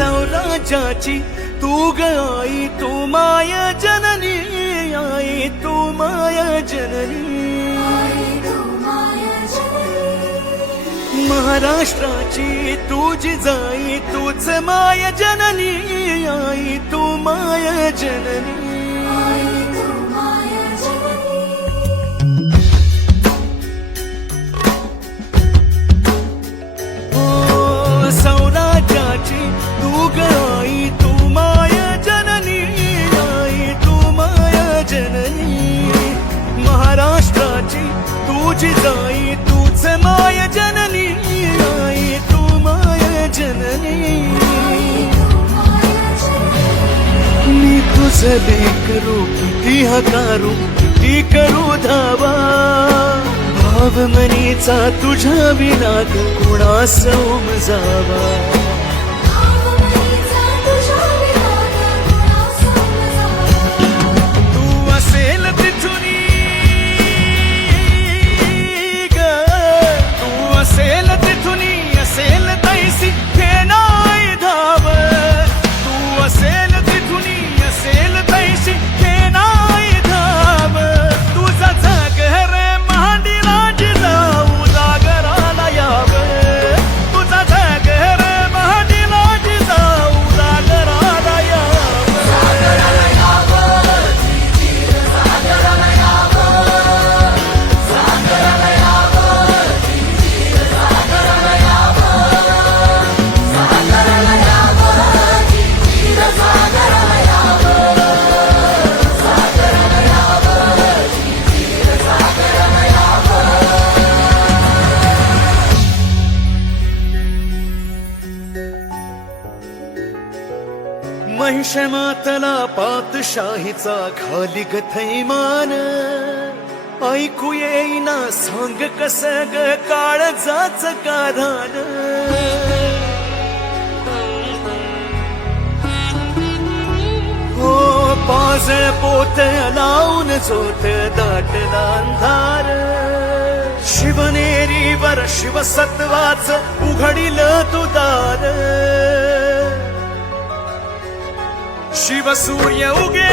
सौराज्याची तू ग आई, तू माय जननी, आई तू माय जननी. महाराष्ट्राची तुझी जाई, तूच माय जननी, आई तू माय जननी. सौराज्याची तू ग आई, तू माय जननी, आई तू माय जननी. महाराष्ट्राची तुझी जाई, तूच माय जननी, आई तू माय जननी. मी तुझं लेकरू किती हकारू, किती करू धावा, भाव मनीचा तुझ्या विना कुणा समजावा. तू असेल तिथुनी ग, तू असेल तिथुनी, असेल तैसी हे नाही धाव. तू असेल तिथुनी, असेल तैसी हे नाही धाव. तुझा जागर मांडीला जिजाऊ जागराला याव. तुझा जागर मांडीला जिजाऊ जागराला याव. जागराला याव, जागराला याव, जागराला याव, जागराला याव, जागराला याव, जागराला याव, जागराला याव, जागराला याव. महिषमातला पातशाहीचा खाली ग थैमान, ऐकू येईना सांग कस ग काळजाच काढान. हो पाज पोत लावून झोत दाटला अंधार. शिवनेरीवर शिवसत्वाच उघडील तू दार. शिवसूर्य उगे